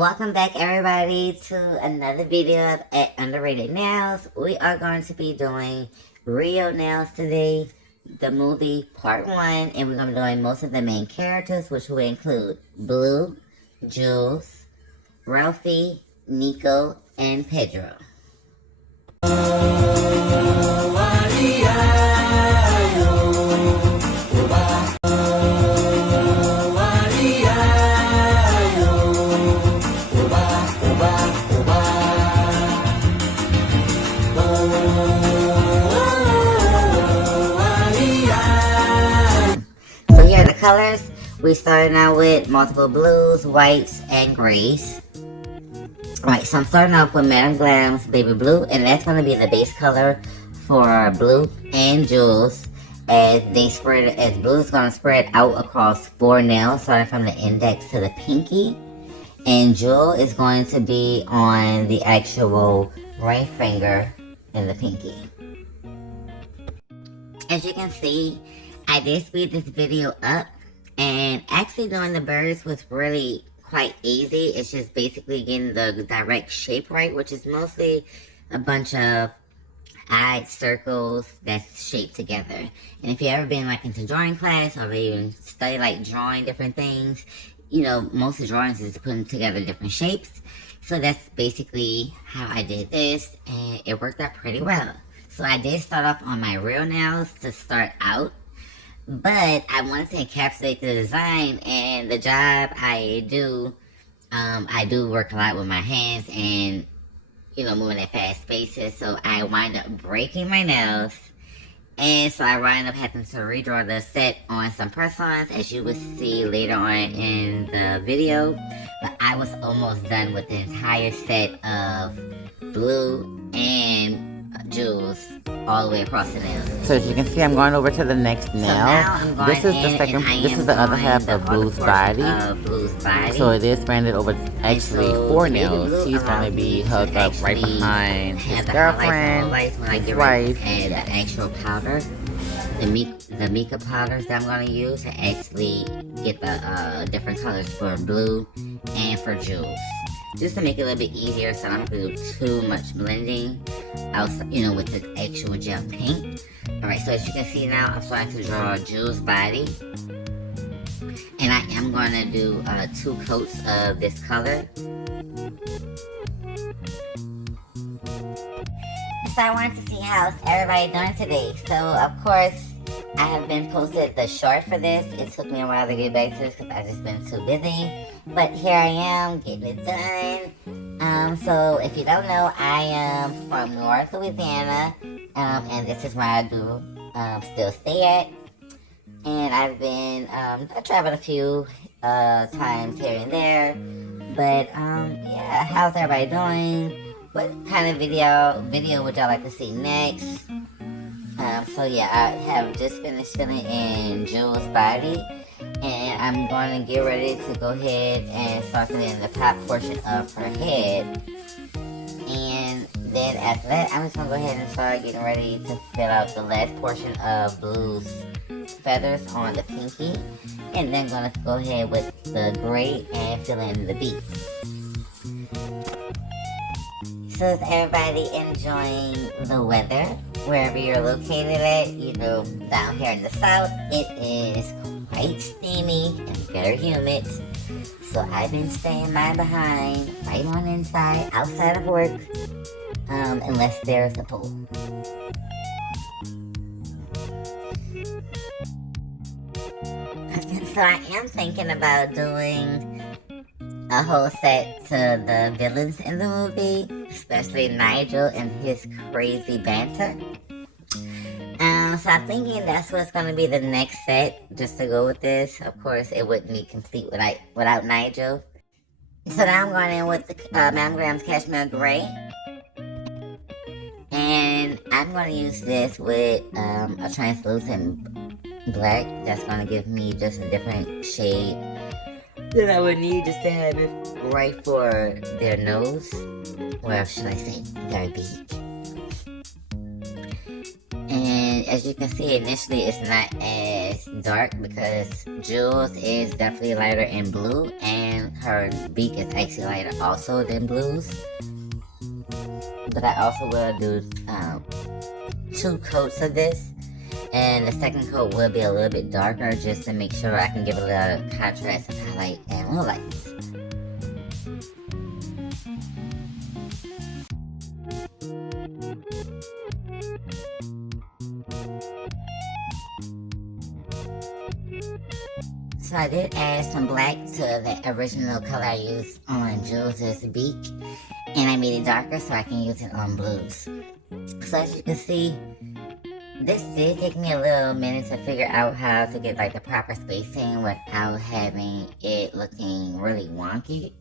Welcome back everybody to another video of at Underrated Nails. We are going to be doing Rio Nails today, the movie part 1, and we're going to be doing most of the main characters, which will include Blue, Jules, Ralphie, Nico, and Pedro. So here are the colors. We started out with multiple blues, whites, and grays. Alright, so I'm starting off with Madame Glam's Baby Blue, and that's going to be the base color for Blue and Jules. As Blue's going to spread out across 4 nails, starting from the index to the pinky. And Jewel is going to be on the actual ring finger and the pinky. As you can see, I did speed this video up, and actually doing the birds was really quite easy. It's just basically getting the direct shape right, which is mostly a bunch of odd circles that's shaped together. And if you ever been like into drawing class or even study like drawing different things, you know, most of drawings is putting together different shapes. So that's basically how I did this, and it worked out pretty well. So I did start off on my real nails to start out, but I wanted to encapsulate the design and the job I do work a lot with my hands and, you know, moving at fast spaces. So I wind up breaking my nails, and so I wind up having to redraw the set on some press-ons, as you will see later on in the video. But I was almost done with the entire set of Blue and Jules all the way across the nails. So as you can see, I'm going over to the next nail. This is the other half of Blue's body. So it is expanded over actually 4 nails. He's going to be hugged up right behind his girlfriend, his wife, and the actual powder, the mica powders that I'm going to use to actually get the different colors for Blue and for Jules. Just to make it a little bit easier, so I don't do too much blending outside, you know, with the actual gel paint. Alright, so as you can see now, I'm starting to draw Jules' body. And I am going to do 2 coats of this color. So I wanted to see how's everybody doing today. So, of course, I have been posted the short for this. It took me a while to get back to this because I've just been too busy. But here I am, getting it done. So if you don't know, I am from North Louisiana. And this is where I do still stay at. And I've been, I traveled a few times here and there. But, yeah, how's everybody doing? What kind of video would y'all like to see next? So yeah, I have just finished filling in Jules' body, and I'm going to get ready to go ahead and start filling in the top portion of her head. And then after that, I'm just going to go ahead and start getting ready to fill out the last portion of Blue's feathers on the pinky. And then going to go ahead with the gray and fill in the beak. So is everybody enjoying the weather wherever you're located at? You know, down here in the south, it is quite steamy and very humid. So I've been staying my behind right on inside, outside of work, unless there's a pool. So I am thinking about doing a whole set to the villains in the movie, especially Nigel and his crazy banter. So I'm thinking that's what's going to be the next set, just to go with this. Of course, it wouldn't be complete without Nigel. So now I'm going in with the Madame Glam's Cashmere Gray. And I'm going to use this with a translucent black. That's going to give me just a different shade that I would need just to have it right for their nose. Well, should I say their beak. And as you can see, initially it's not as dark because Jules is definitely lighter in blue, and her beak is actually lighter also than Blue's. But I also will do 2 coats of this, and the second coat will be a little bit darker just to make sure I can give it a little contrast of highlight and low lights. So I did add some black to the original color I used on Jules' beak, and I made it darker so I can use it on Blue's. So as you can see, this did take me a little minute to figure out how to get like the proper spacing without having it looking really wonky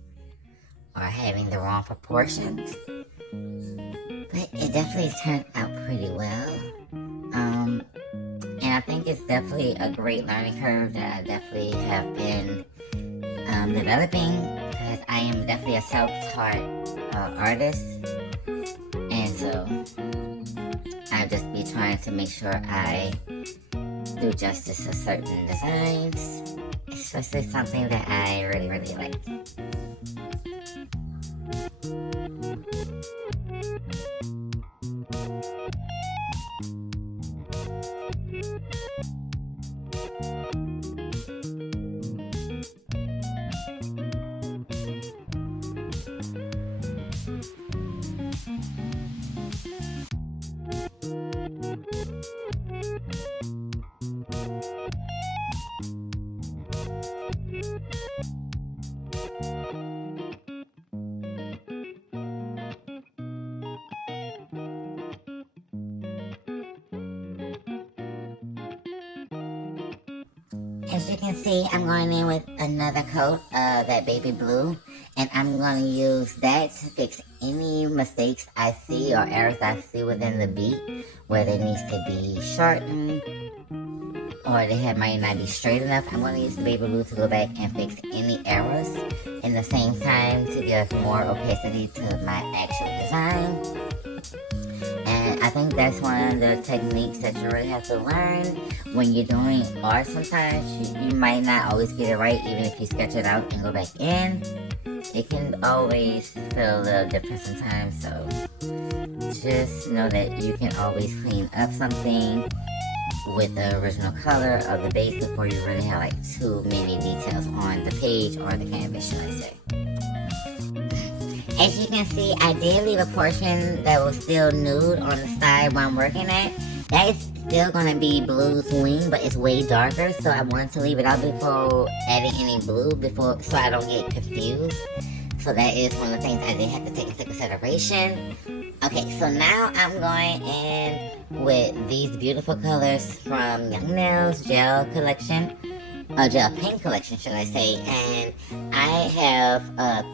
or having the wrong proportions. But it definitely turned out pretty well. And I think it's definitely a great learning curve that I definitely have been developing, because I am definitely a self-taught artist, and so I'll just be trying to make sure I do justice to certain designs, especially something that I really, really like. As you can see, I'm going in with another coat of that baby blue, and I'm going to use that to fix any mistakes I see or errors I see within the beat, whether it needs to be shortened or the might not be straight enough. I'm going to use the baby blue to go back and fix any errors, in the same time to give more opacity to my actual design. And I think that's one of the techniques that you really have to learn when you're doing art. Sometimes you might not always get it right, even if you sketch it out and go back in. It can always feel a little different sometimes, so just know that you can always clean up something with the original color of the base before you really have like too many details on the page or the canvas, should I say. As you can see, I did leave a portion that was still nude on the side where I'm working at. That is still going to be Blue's wing, but it's way darker, so I wanted to leave it out before adding any blue, so I don't get confused. So that is one of the things I did have to take into consideration. Okay, so now I'm going in with these beautiful colors from Young Nails Gel Collection. Gel Paint Collection, should I say. And I have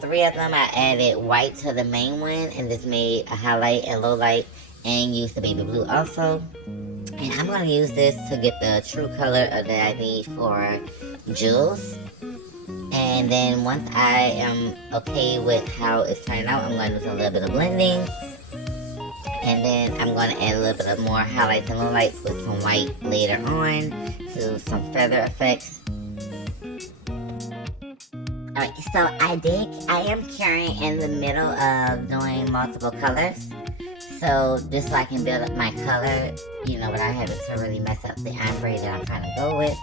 3 of them. I added white to the main one and just made a highlight and low light, and used the baby blue also. And I'm going to use this to get the true color that I need for Jules. And then once I am okay with how it's turning out, I'm going to do a little bit of blending. And then I'm going to add a little bit of more highlights and lowlights with some white later on to some feather effects. Alright, so I am carrying in the middle of doing multiple colors. So just so I can build up my color, without having to really mess up the ombre that I'm trying to go with.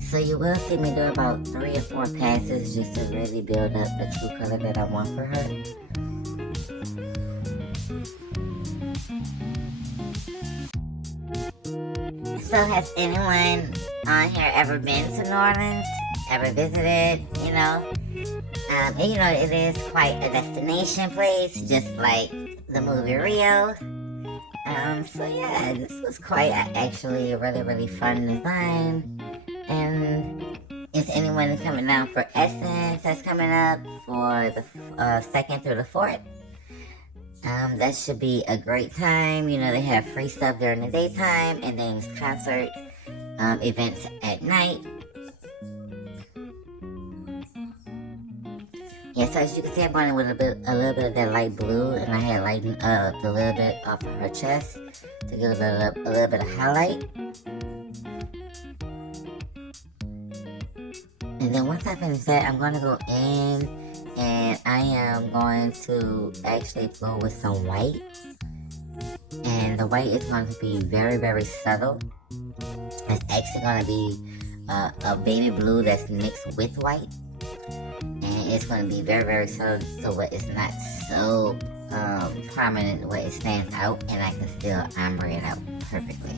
So you will see me do about 3 or 4 passes just to really build up the true color that I want for her. So has anyone on here ever been to New Orleans? Ever visited? And it is quite a destination place, just like the movie Rio. So yeah, this was quite actually a really, really fun design. And is anyone coming down for Essence that's coming up for the 2nd through the 4th? That should be a great time. They have free stuff during the daytime, and then concert events at night. Yeah, so as you can see, I'm going in with a little bit of that light blue, and I had lightened up a little bit off of her chest to get a little bit of highlight. And then once I finish that, I'm going to go in and I am going to actually go with some white. And the white is going to be very, very subtle. It's actually going to be a baby blue that's mixed with white. And it's going to be very, very subtle, so it's not so prominent where it stands out, and I can still ombre it out perfectly.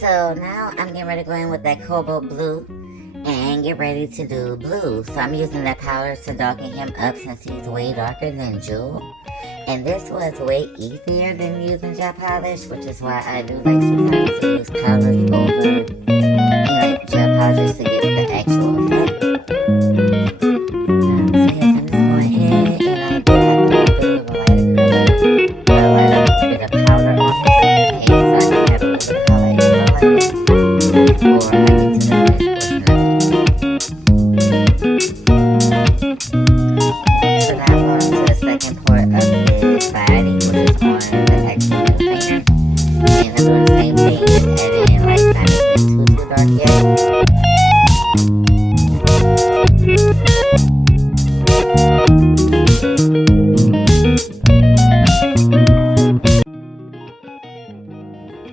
So now I'm getting ready to go in with that cobalt blue and get ready to do blue. So I'm using that powder to darken him up since he's way darker than Jewel. And this was way easier than using gel polish, which is why I do like sometimes to use powders over like gel polish to get the actual effect. So yes, I'm just going in and I do like a little bit of a lighter bit of powder on his face so I can have a little bit of highlight before I get to the finished portion of it. So now I'm going to the second part of his body, which is on the actual middle finger. And I'm doing the same thing, just adding like not making it too dark yet.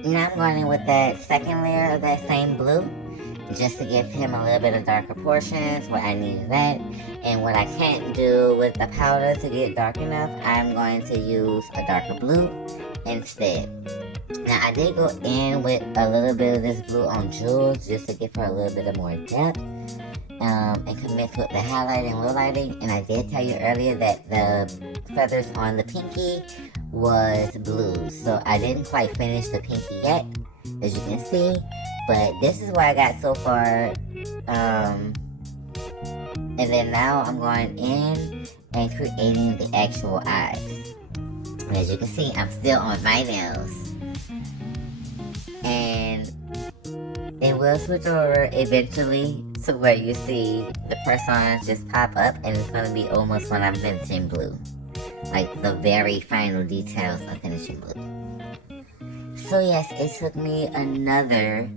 Now I'm going in with that second layer of that same blue, just to give him a little bit of darker portions where I need that. And what I can't do with the powder to get dark enough, I'm going to use a darker blue instead. Now I did go in with a little bit of this blue on Jules just to give her a little bit of more depth. And commit with the highlighting and low lighting. And I did tell you earlier that the feathers on the pinky was blue, so I didn't quite finish the pinky yet, as you can see, but this is what I got so far. And then now I'm going in and creating the actual eyes. And as you can see, I'm still on my nails, and it will switch over eventually to where you see the press-ons just pop up, and it's going to be almost when I'm finishing blue, like the very final details of finishing blue. So yes, it took me another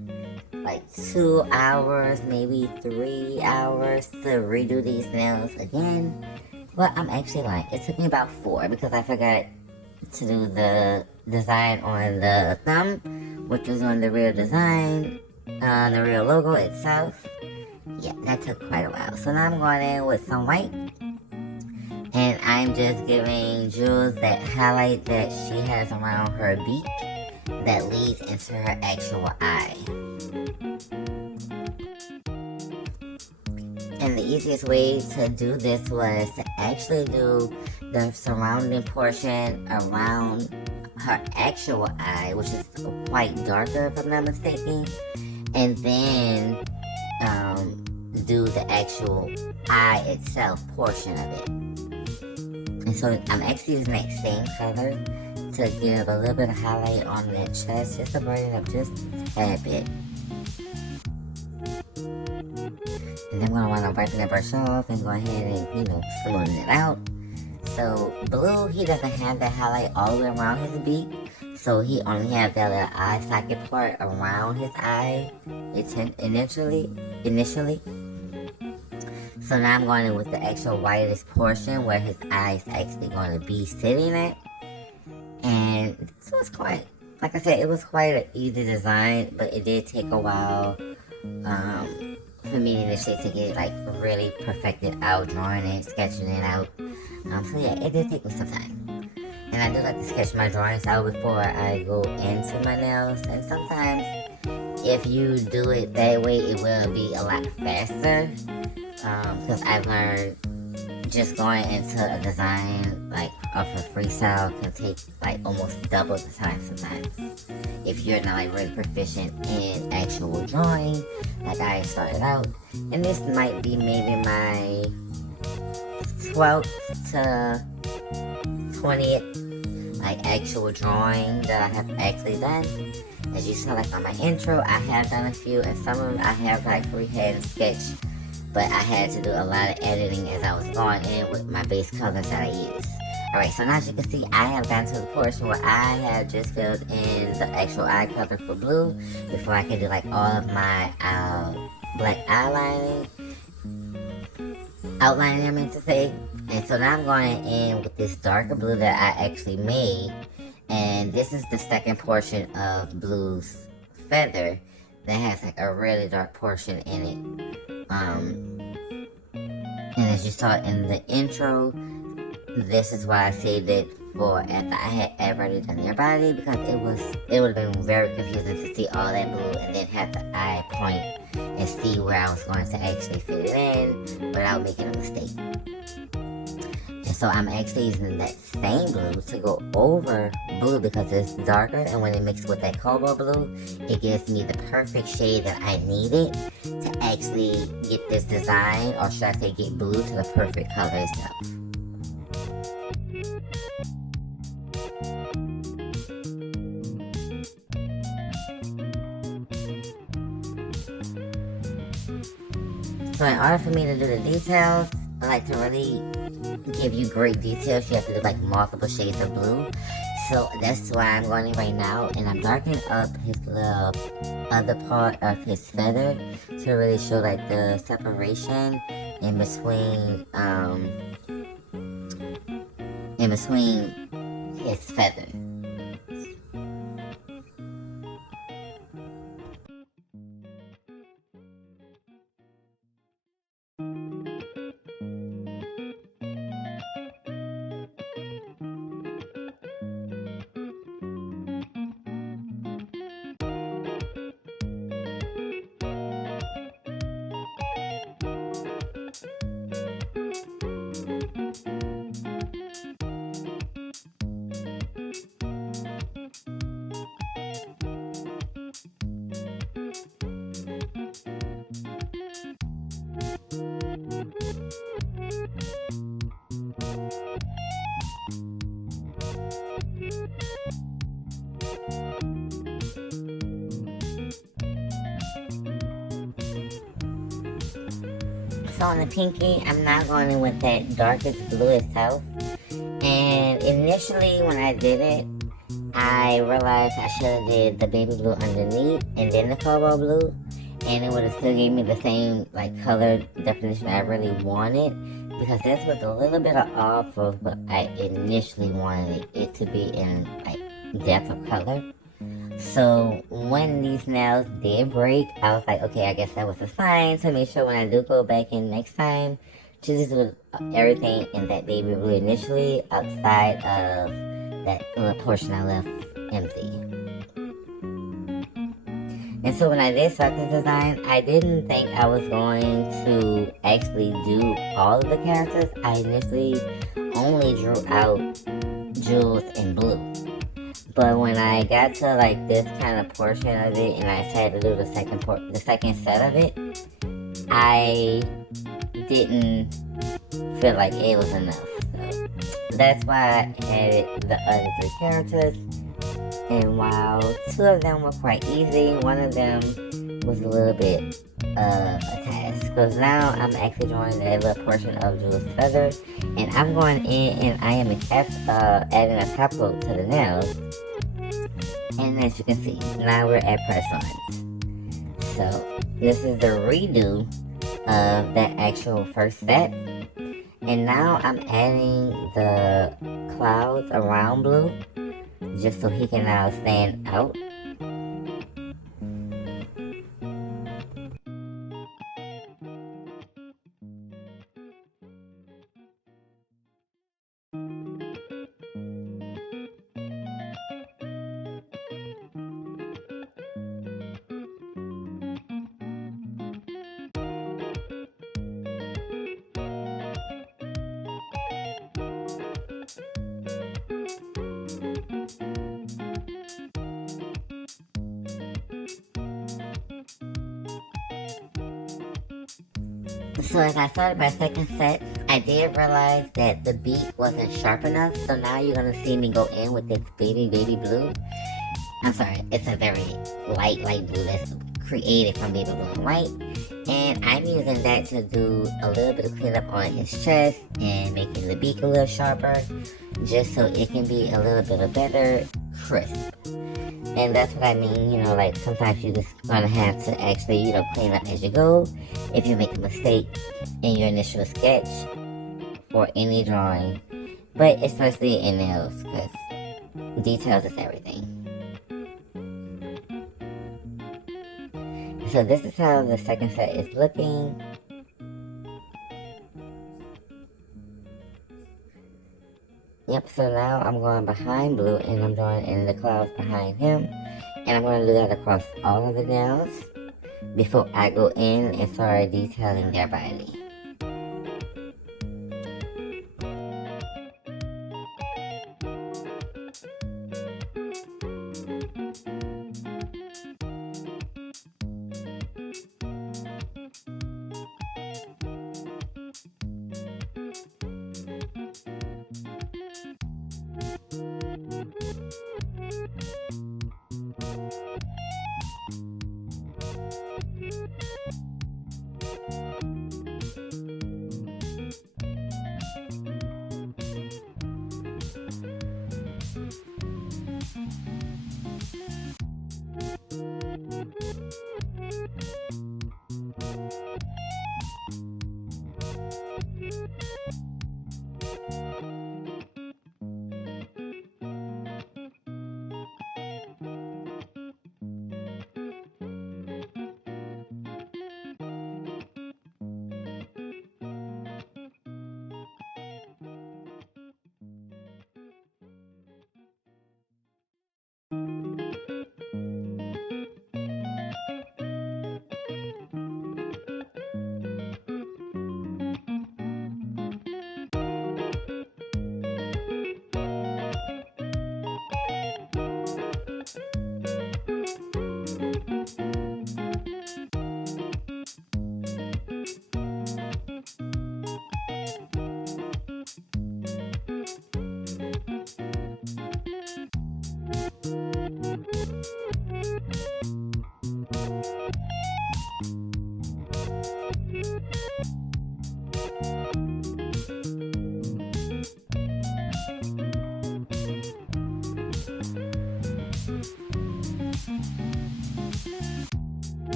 like 2 hours, maybe 3 hours to redo these nails again. Well, I'm actually lying. It took me about 4 because I forgot to do the design on the thumb, which was on the real design, the real logo itself. Yeah, that took quite a while. So now I'm going in with some white, and I'm just giving Jules that highlight that she has around her beak that leads into her actual eye. And the easiest way to do this was to actually do the surrounding portion around her actual eye, which is quite darker if I'm not mistaken, and then do the actual eye itself portion of it. And so I'm actually using that same color to give a little bit of highlight on that chest, just to brighten it up just a tad bit. And then I'm going to want to wipe that brush off and go ahead and, smooth it out. So blue, he doesn't have that highlight all the way around his beak, so he only has that little eye socket part around his eye initially. So now I'm going in with the actual whitest portion where his eye is actually going to be sitting at. And so it's quite, like I said, it was quite an easy design, but it did take a while for me initially to get like really perfected out, drawing it, sketching it out. So yeah, it did take me some time. And I do like to sketch my drawings out before I go into my nails, and sometimes if you do it that way, it will be a lot faster. Because I've learned just going into a design like off of freestyle can take like almost double the time sometimes. If you're not like really proficient in actual drawing, like I started out, and this might be maybe my 12th to 20th like actual drawing that I have actually done. As you saw like on my intro, I have done a few, and some of them I have like freehand sketched, but I had to do a lot of editing as I was going in with my base colors that I use. Alright, so now as you can see, I have gotten to the portion where I have just filled in the actual eye color for blue before I can do like all of my black outlining I meant to say. And so now I'm going in with this darker blue that I actually made, and this is the second portion of Blue's feather that has like a really dark portion in it. And as you saw in the intro, this is why I saved it for after I had already done their body, because it would have been very confusing to see all that blue and then have the eye point and see where I was going to actually fit it in without making a mistake. And so I'm actually using that same blue to go over blue because it's darker, and when it mixed with that cobalt blue, it gives me the perfect shade that I needed to actually get this design, or should I say get blue to the perfect color itself. So in order for me to do the details, I like to really give you great details. You have to do like multiple shades of blue. So that's why I'm going in right now, and I'm darkening up his little other part of his feather to really show like the separation in between his feather. So on the pinky, I'm not going in with that darkest blue itself. And initially when I did it, I realized I should have did the baby blue underneath and then the cobalt blue, and it would have still gave me the same like color definition I really wanted, because this was a little bit off of what I initially wanted it to be in like depth of color. So when these nails did break, I was like, okay, I guess that was a sign to make sure when I do go back in next time, to just do everything in that baby blue initially outside of that little portion I left empty. And so when I did start this design, I didn't think I was going to actually do all of the characters. I initially only drew out Jules in blue. But when I got to like this kind of portion of it, and I had to do the second set of it, I didn't feel like it was enough. So that's why I added the other 3 characters. And while 2 of them were quite easy, one of them was a little bit of a task. Because now I'm actually drawing that little portion of Jules' feather, and I'm going in and I am adding a top coat to the nails. And as you can see, now we're at press-ons. So this is the redo of that actual first set. And now I'm adding the clouds around blue, just so he can now stand out. So as I started my second set, I did realize that the beat wasn't sharp enough. So now you're gonna see me go in with this baby blue. I'm sorry, it's a very light blue that's created from baby blue and white. And I'm using that to do a little bit of cleanup on his chest and making the beak a little sharper, just so it can be a little bit of better crisp. And that's what I mean, you know, like sometimes you just gonna have to actually, you know, clean up as you go if you make a mistake in your initial sketch for any drawing, but especially in nails, because details is everything. So this is how the second set is looking. Yep, so now I'm going behind blue and I'm drawing in the clouds behind him. And I'm going to do that across all of the nails before I go in and start detailing their body.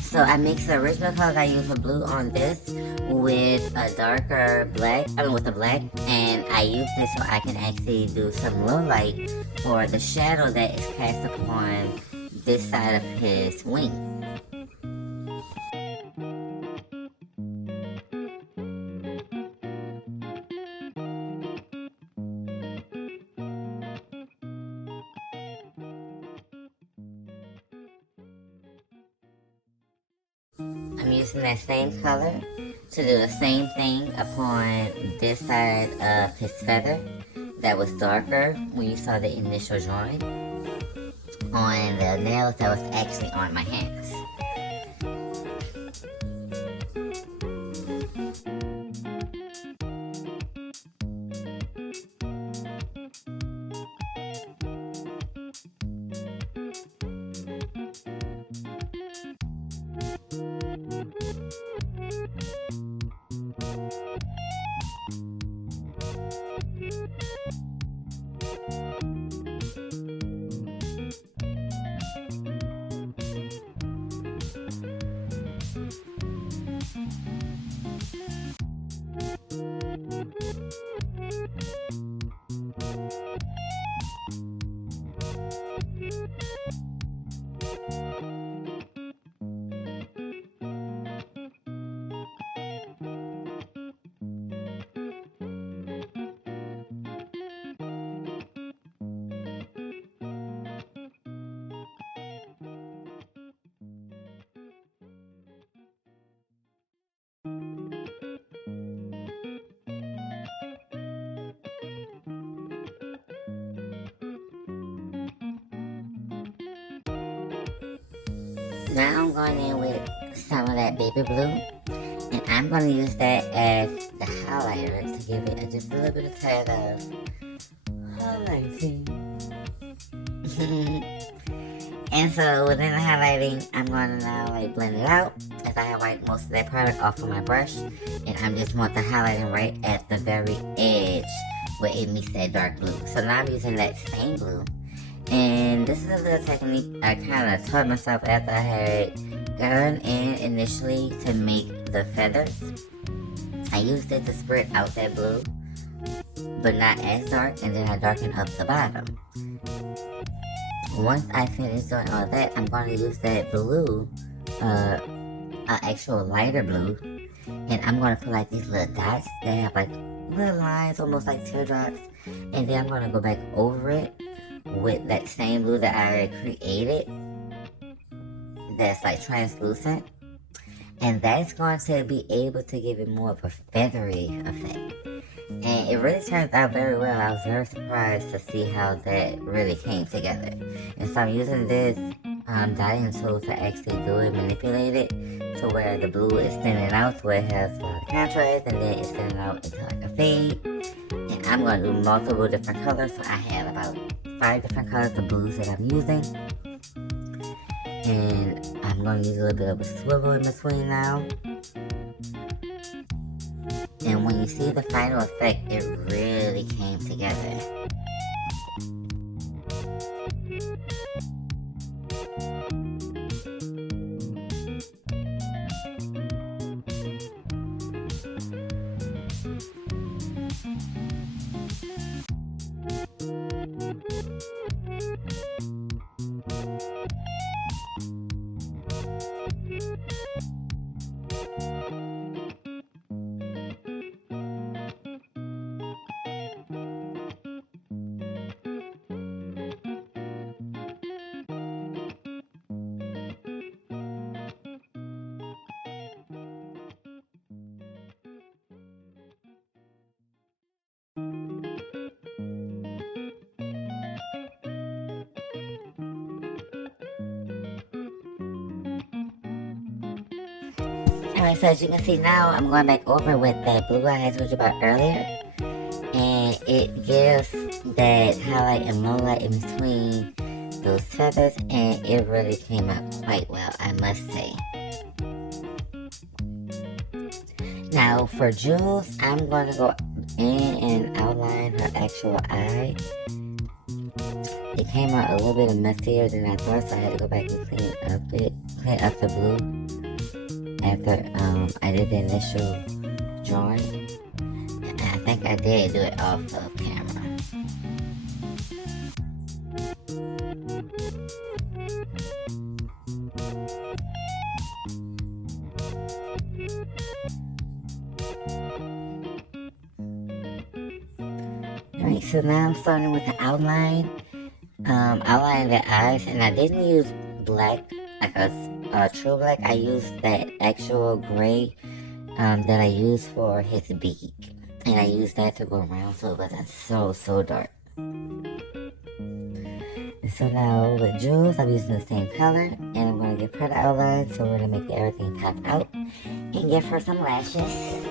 So I mixed the original colors I used for blue on this with a darker black, with the black, and I used this so I can actually do some low light for the shadow that is cast upon this side of his wing. I'm using that same color to do the same thing upon this side of his feather that was darker when you saw the initial drawing on the nails that was actually on my hands. Now I'm going in with some of that baby blue. And I'm going to use that as the highlighter to give it just a little bit of tad of highlighting. And so within the highlighting, I'm going to now like blend it out as I have wiped most of that product off of my brush. And I just want the highlighting right at the very edge where it meets that dark blue. So now I'm using that same blue. And this is a little technique I kind of taught myself after I had gone in initially to make the feathers. I used it to spread out that blue, but not as dark, and then I darkened up the bottom. Once I finish doing all that, I'm going to use that blue, an actual lighter blue, and I'm going to put like these little dots that have like little lines, almost like teardrops, and then I'm going to go back over it with that same blue that I created that's like translucent, and that's going to be able to give it more of a feathery effect. And it really turned out very well. I was very surprised to see how that really came together. And so I'm using this dotting tool to actually do it, manipulate it to where the blue is thinning out to where it has a lot of contrast, and then it's thinning out into like a fade. And I'm going to do multiple different colors, so I have about 5 different colors of blues that I'm using. And I'm going to use a little bit of a swivel in between now. And when you see the final effect, it really came together. Alright, so as you can see now, I'm going back over with that blue I had told you about earlier. And it gives that highlight and low light in between those feathers, and it really came out quite well, I must say. Now for Jules, I'm going to go in and outline her actual eye. It came out a little bit messier than I thought, so I had to go back and clean up the blue after I did the initial drawing. And I think I did do it off of camera. Alright, so now I'm starting with the outline. Outlining the eyes, and I didn't use black, like a true black. I used that actual gray that I used for his beak, and I used that to go around so it wasn't so dark. And so now with Jules, I'm using the same color, and I'm going to give her the outline, so we're going to make everything pop out and give her some lashes.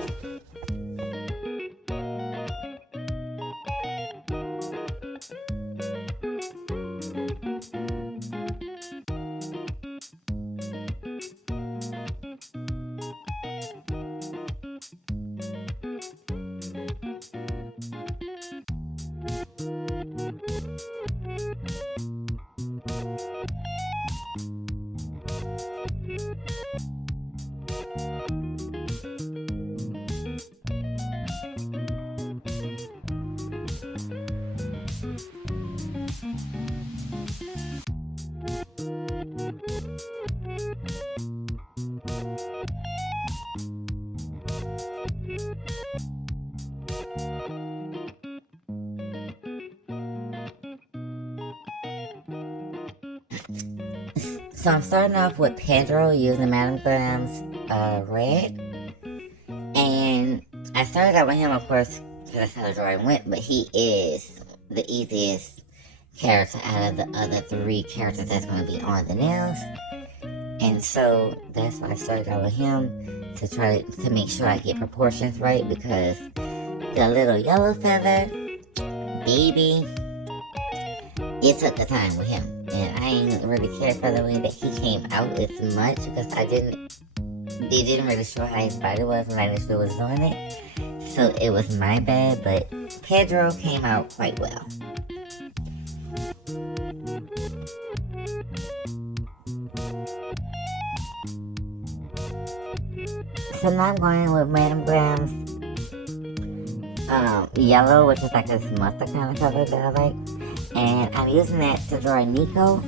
So I'm starting off with Pedro using Madame Glam's red. And I started out with him, of course, because that's how the drawing went, but he is the easiest character out of the other 3 characters that's going to be on the nails. And so that's why I started out with him, to try to make sure I get proportions right, because the little yellow feather, baby, it took the time with him. And I ain't really cared for the way that he came out as much, because they didn't really show how his body was when I initially was doing it. So it was my bad, but Pedro came out quite well. So now I'm going with Madame Graham's yellow, which is like this mustard kind of color that I like. And I'm using that to draw Nico.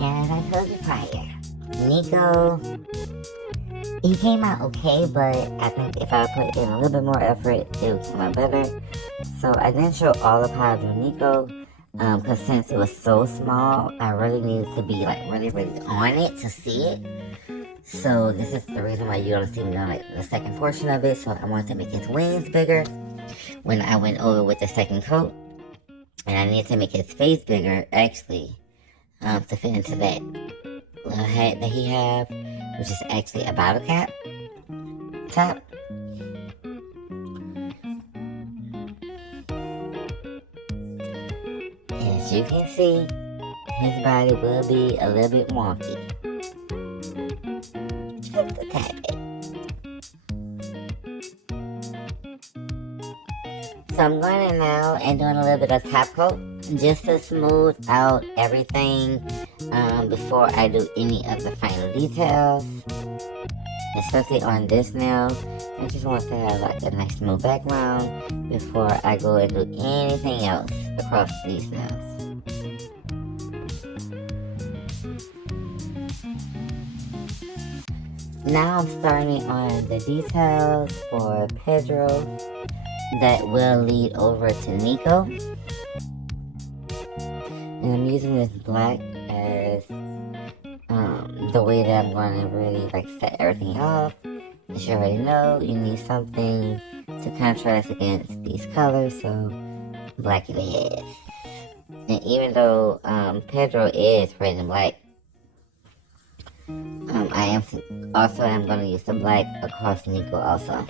And as I told you prior, Nico, he came out okay, but I think if I put in a little bit more effort, it would come out better. So I didn't show all of how to do Nico, because since it was so small, I really needed to be like really, really on it to see it. So this is the reason why you don't see me on like the second portion of it. So I wanted to make his wings bigger when I went over with the second coat. And I need to make his face bigger, actually, to fit into that little hat that he have, which is actually a bottle cap top. As you can see, his body will be a little bit wonky. Just a tad bit. So I'm going in now and doing a little bit of top coat just to smooth out everything before I do any of the final details. Especially on this nail, I just want to have like a nice smooth background before I go and do anything else across these nails. Now I'm starting on the details for Pedro that will lead over to Nico. And I'm using this black as the way that I'm going to really like set everything off. As you already know, you need something to contrast against these colors, so black it is. And even though Pedro is red and black, I'm going to use the black across Nico also.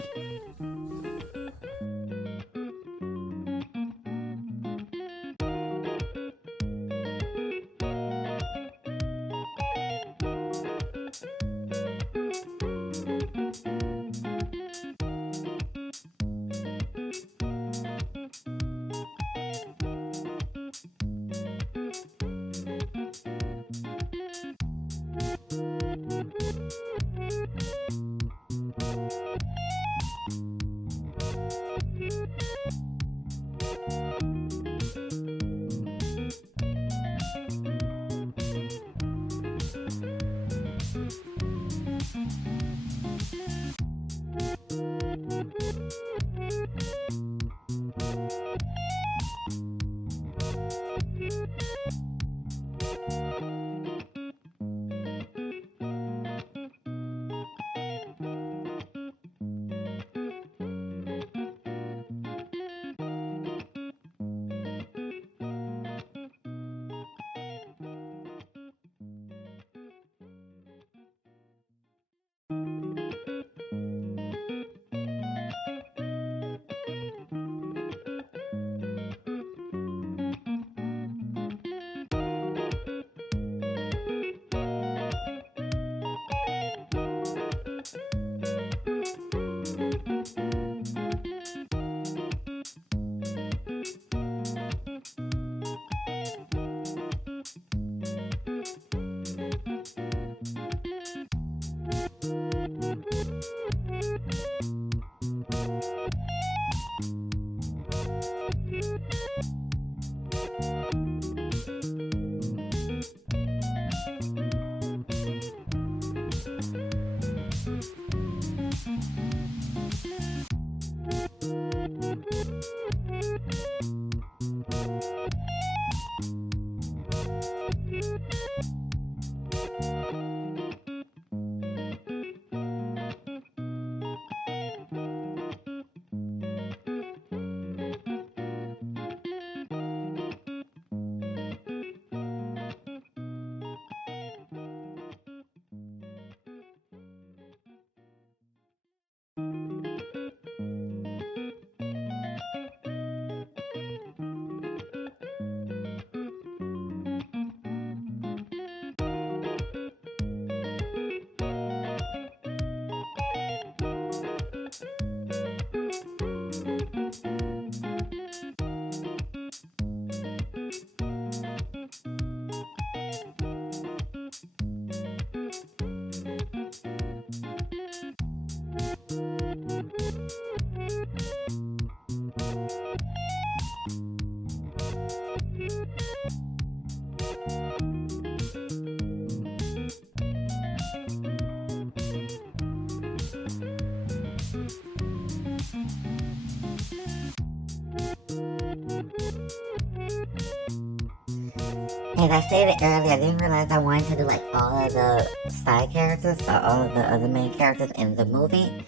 as I stated earlier, I didn't realize I wanted to do like all of the side characters or all of the other main characters in the movie.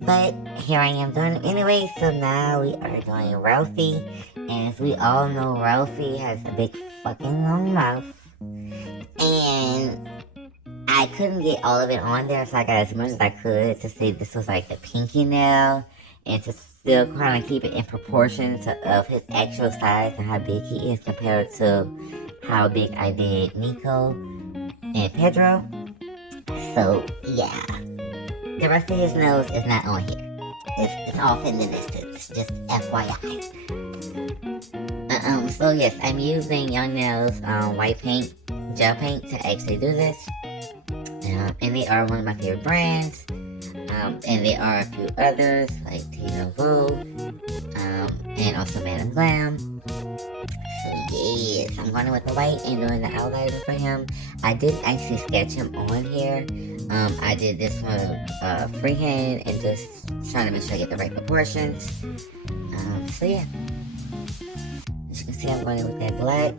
But here I am doing it anyway, so now we are doing Ralphie. And as we all know, Ralphie has a big fucking long mouth. And I couldn't get all of it on there, so I got as much as I could to see this was like the pinky nail. And to still kind of keep it in proportion of his actual size and how big he is compared to how big I did Nico and Pedro. So, yeah. The rest of his nose is not on here. It's off in the distance, just FYI. So yes, I'm using Young Nails white paint, gel paint to actually do this. And they are one of my favorite brands. And there are a few others like Tina Vogue, and also Madame Glam. So yes, I'm going with the white and doing the outlining for him. I did actually sketch him on here. I did this one freehand and just trying to make sure I get the right proportions. So yeah, as you can see, I'm going with that black.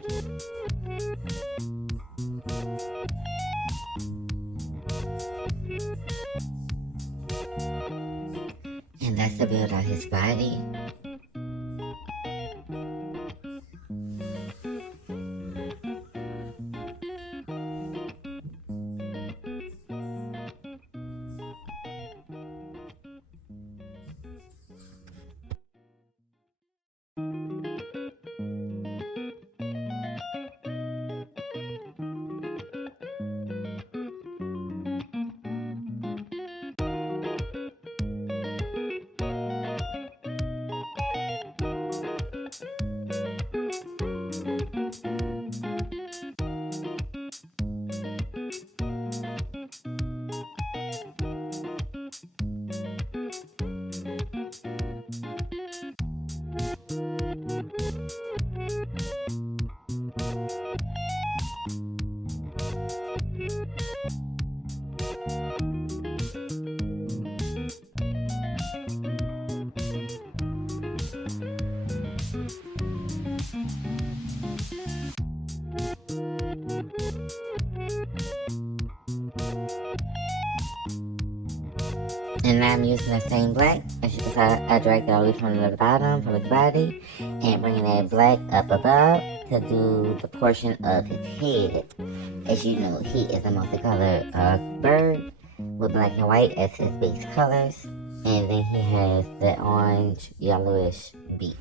And that's to build out his body. And now I'm using the same black. As you can see, I dragged it all the way from the bottom, from his body, and bringing that black up above to do the portion of his head. As you know, he is a multicolored bird with black and white as his base colors. And then he has the orange, yellowish beak.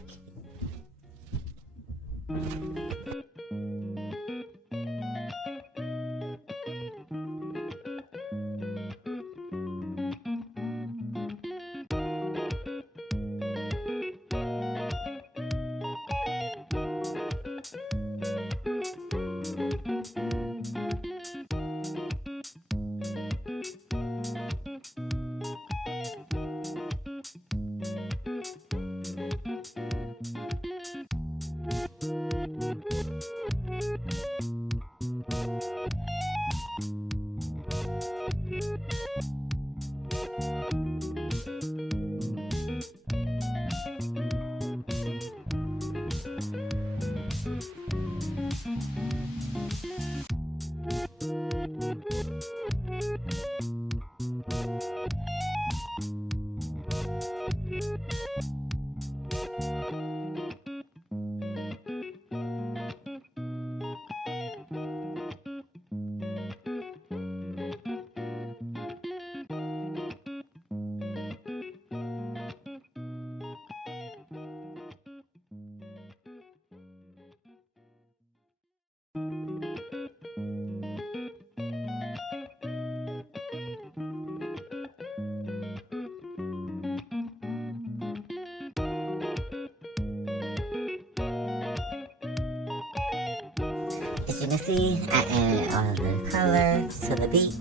As you can see, I added all the colors to the beak.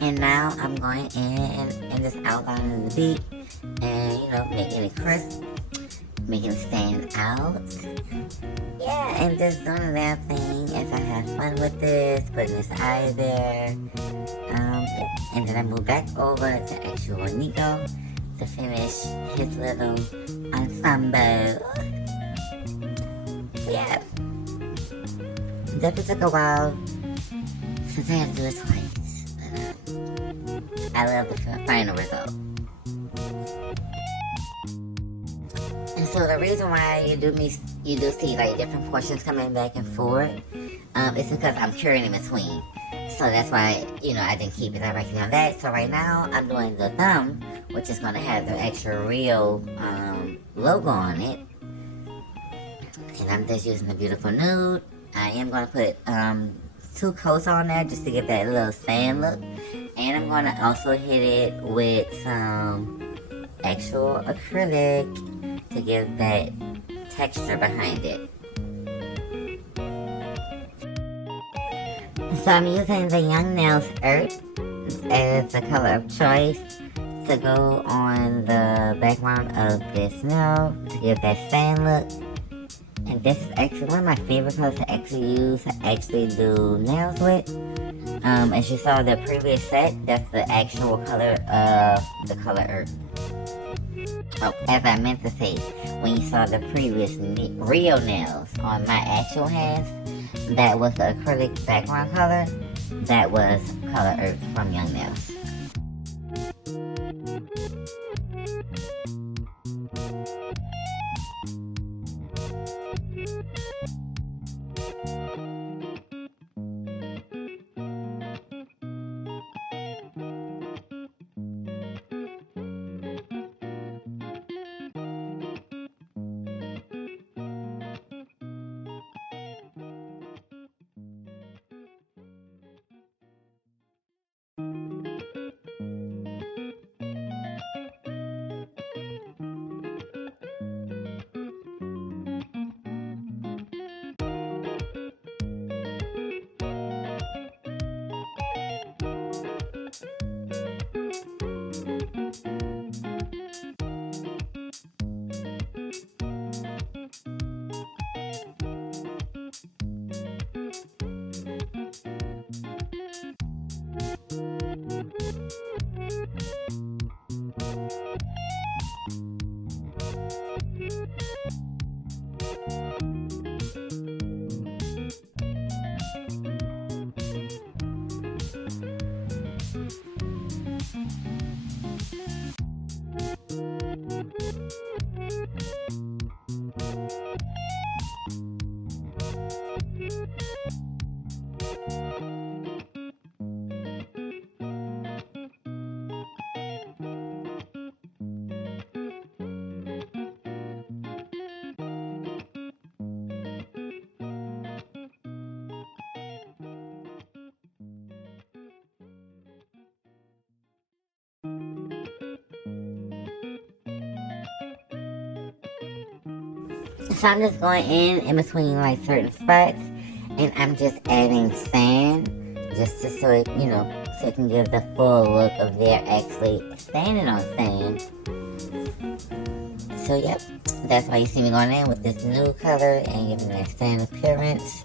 And now I'm going in and just outlining the beak and, you know, making it crisp, making it stand out. Yeah, and just doing that thing as I have fun with this, putting this eye there. And then I move back over to actual Nico to finish his little ensemble. Yeah. definitely took a while since I had to do it twice. I love the final result. And so the reason why you do see like different portions coming back and forth, is because I'm curing in between. So that's why, I didn't keep it directly on that. So right now I'm doing the thumb, which is going to have the extra Rio logo on it. And I'm just using the beautiful nude. I am going to put 2 coats on there just to get that little sand look. And I'm going to also hit it with some actual acrylic to give that texture behind it. So I'm using the Young Nails Earth as the color of choice to go on the background of this nail to give that sand look. And this is actually one of my favorite colors to actually use to actually do nails with. As you saw the previous set, that's the actual color of the color Earth. Oh, as I meant to say, when you saw the previous Rio nails on my actual hands, that was the acrylic background color. That was color Earth from Young Nails. So I'm just going in between like certain spots, and I'm just adding sand just to so it can give the full look of they're actually standing on sand. So yep, that's why you see me going in with this new color and giving that sand appearance.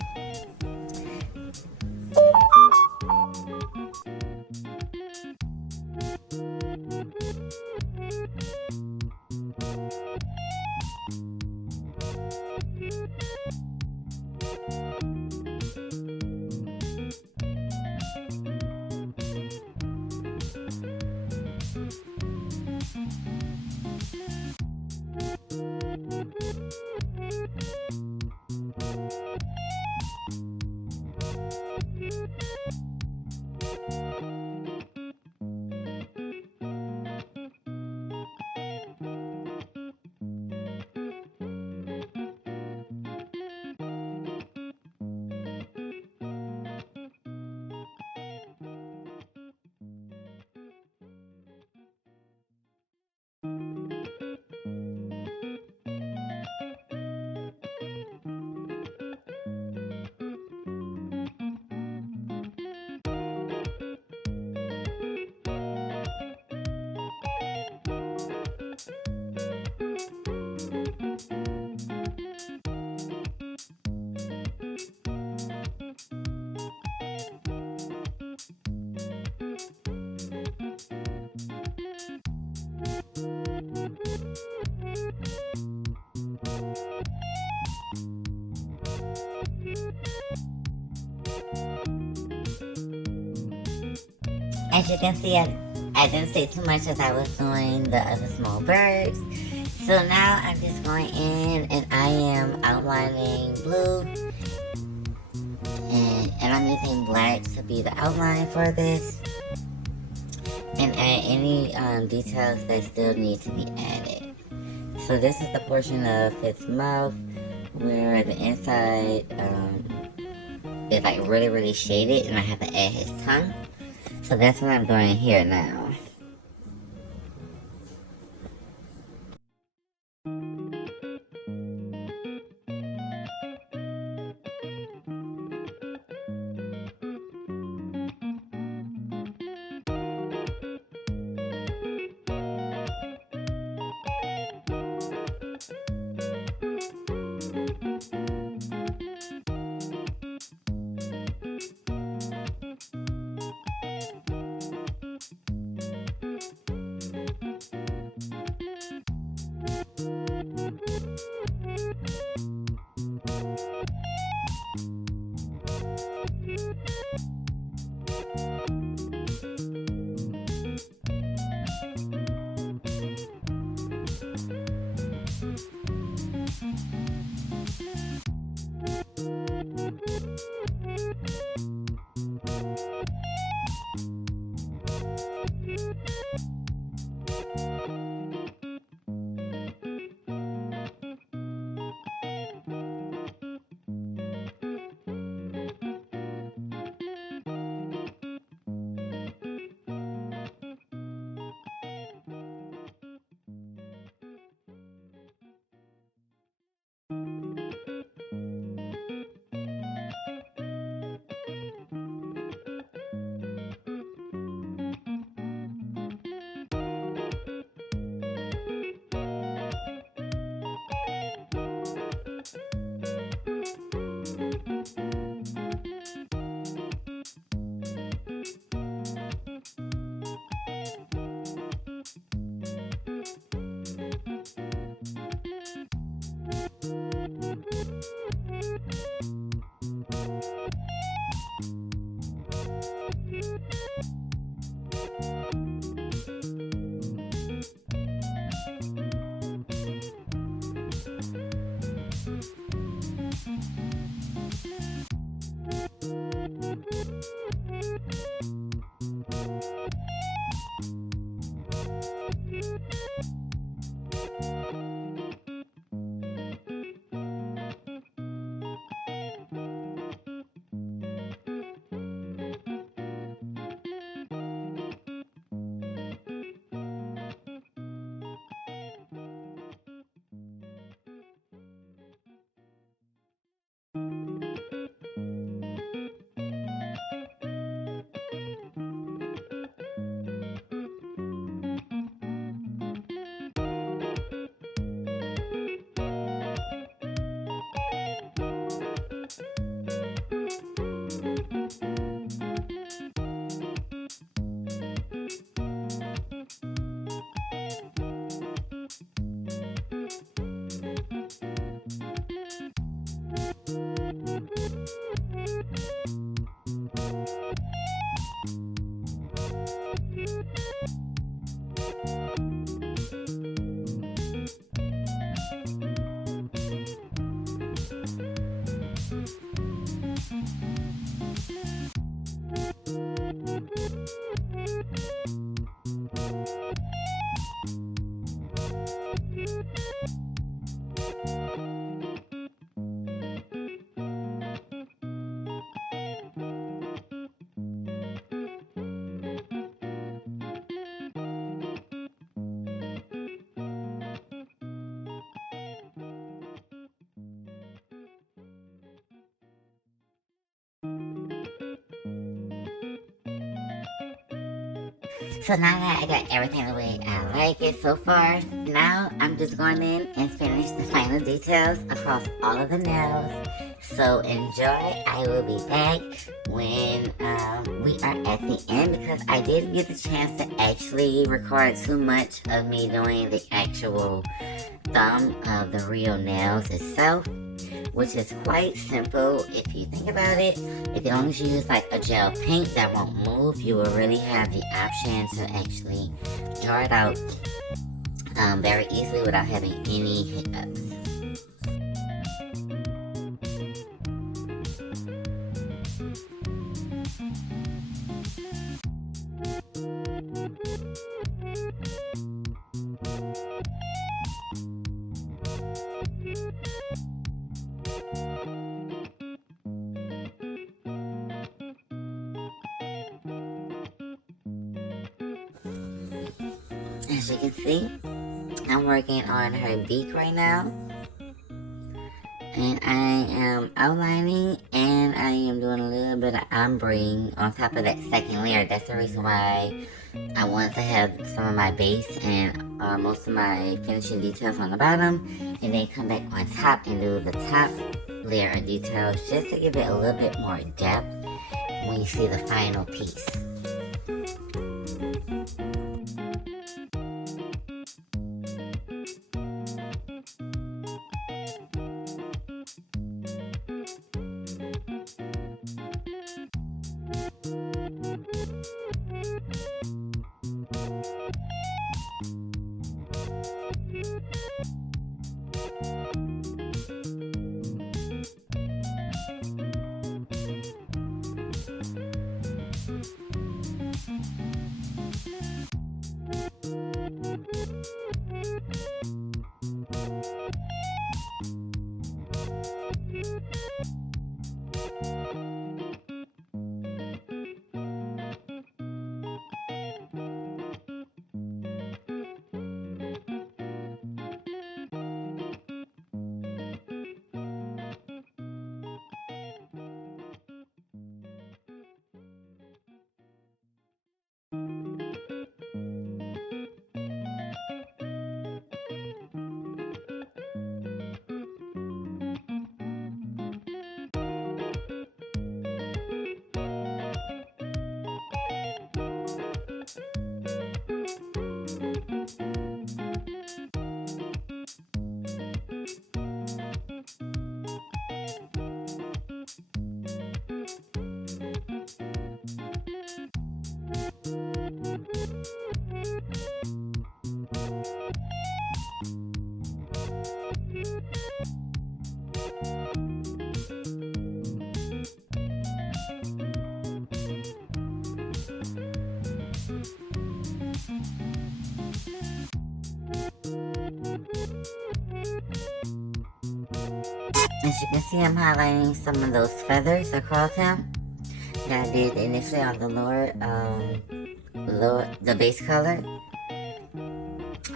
As you can see, I didn't say too much as I was doing the other small birds. So now I'm just going in and I am outlining blue. And I'm using black to be the outline for this. And add any details that still need to be added. So this is the portion of his mouth where the inside is like really shaded, and I have to add his tongue. So that's what I'm doing here now. So now that I got everything the way I like it so far, now I'm just going in and finish the final details across all of the nails. So enjoy. I will be back when we are at the end, because I didn't get the chance to actually record too much of me doing the actual thumb of the Rio nails itself. which is quite simple if you think about it. If you only use like a gel paint that won't move, you will really have the option to actually draw it out very easily without having any hiccups. As you can see, I'm working on her beak right now. And I am outlining and I am doing a little bit of ombreing on top of that second layer. That's the reason why I want to have some of my base and most of my finishing details on the bottom, and then come back on top and do the top layer of details just to give it a little bit more depth when you see the final piece. As you can see, I'm highlighting some of those feathers across him that I did initially on the the base color.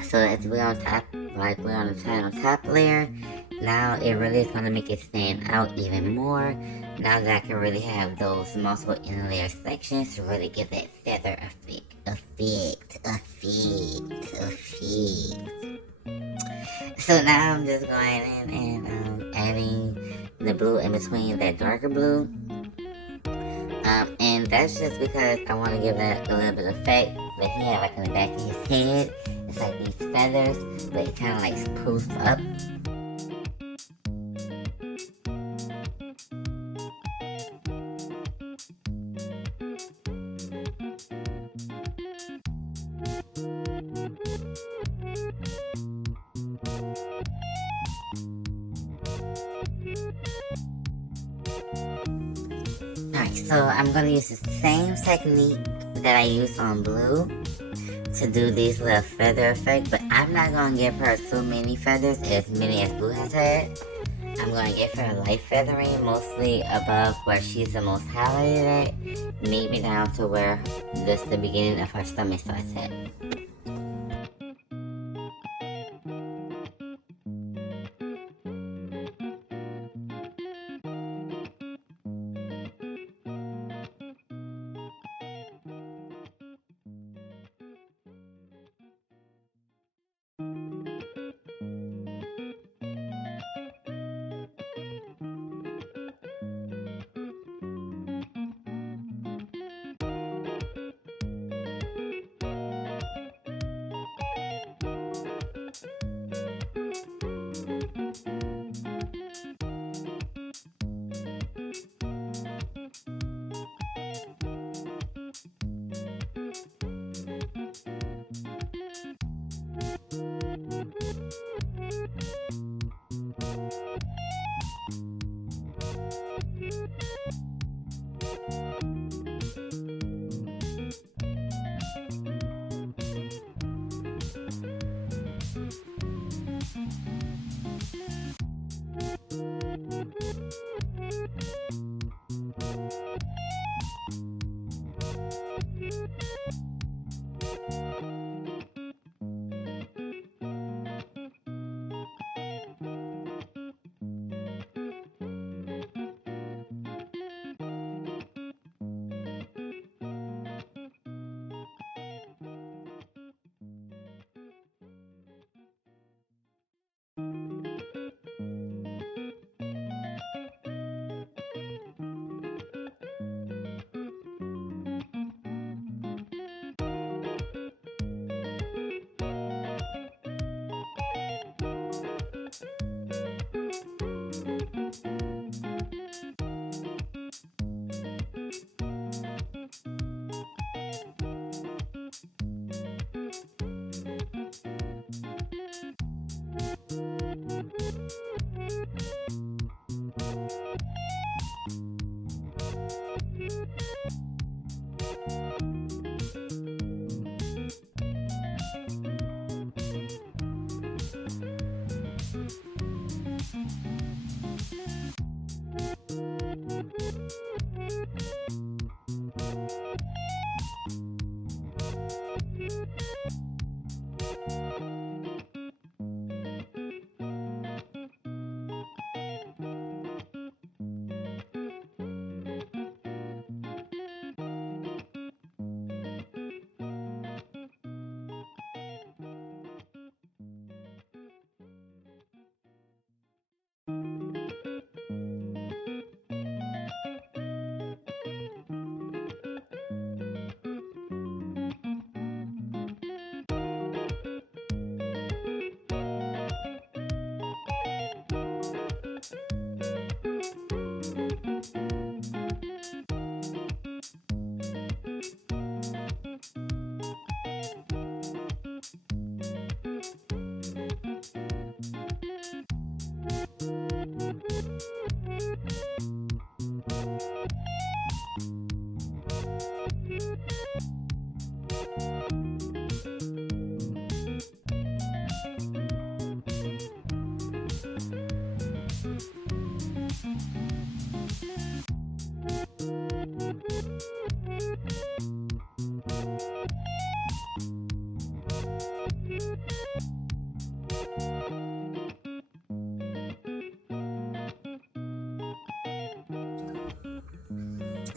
So as we're on top, like we're on the top layer, now it really is going to make it stand out even more. Now that I can really have those multiple inner layer sections to really give that feather effect. So now I'm just going in and adding the blue in between that darker blue. And that's just because I want to give that a little bit of effect that he had like in the back of his head. It's like these feathers, but it kind of like poofs up. Alright, so I'm going to use the same technique that I used on blue to do these little feather effect, but I'm not going to give her so many feathers, as many as blue has had. I'm going to give her light feathering, mostly above where she's the most highlighted at, maybe down to where just the beginning of her stomach starts at.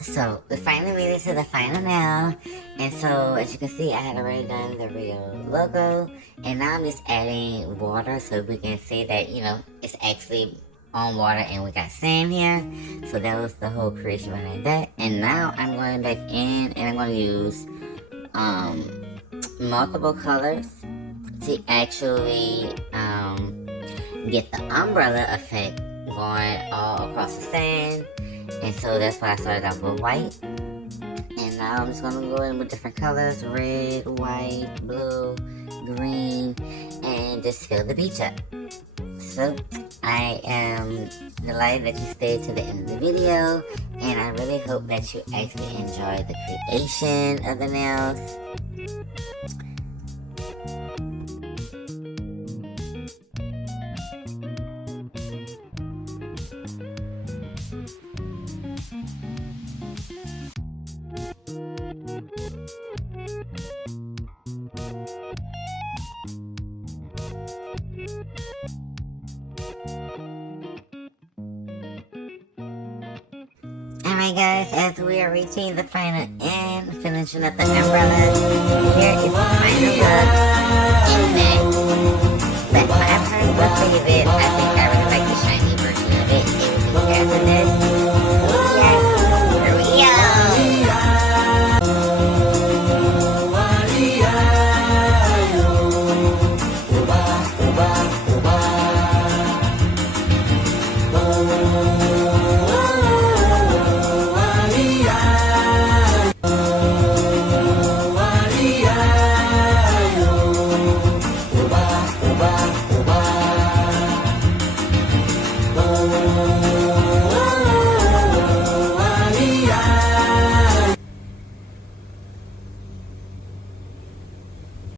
So we finally made it to the final nail, and so as you can see, I had already done the Rio logo, and now I'm just adding water so we can see that, you know, it's actually on water and we got sand here. So that was the whole creation behind that. And now I'm going back in and I'm going to use multiple colors to actually get the umbrella effect going all across the sand. And so that's why I started off with white. And now I'm just going to go in with different colors: red, white, blue, green, and just fill the beach up. So I am delighted that you stayed to the end of the video, and I really hope that you actually enjoyed the creation of the nails. Alright guys, as we are reaching the final end, finishing up the umbrellas, here is the final look in that. But my personal favorite, I think I really like the shiny version of it. And compared to this, yes, here we go.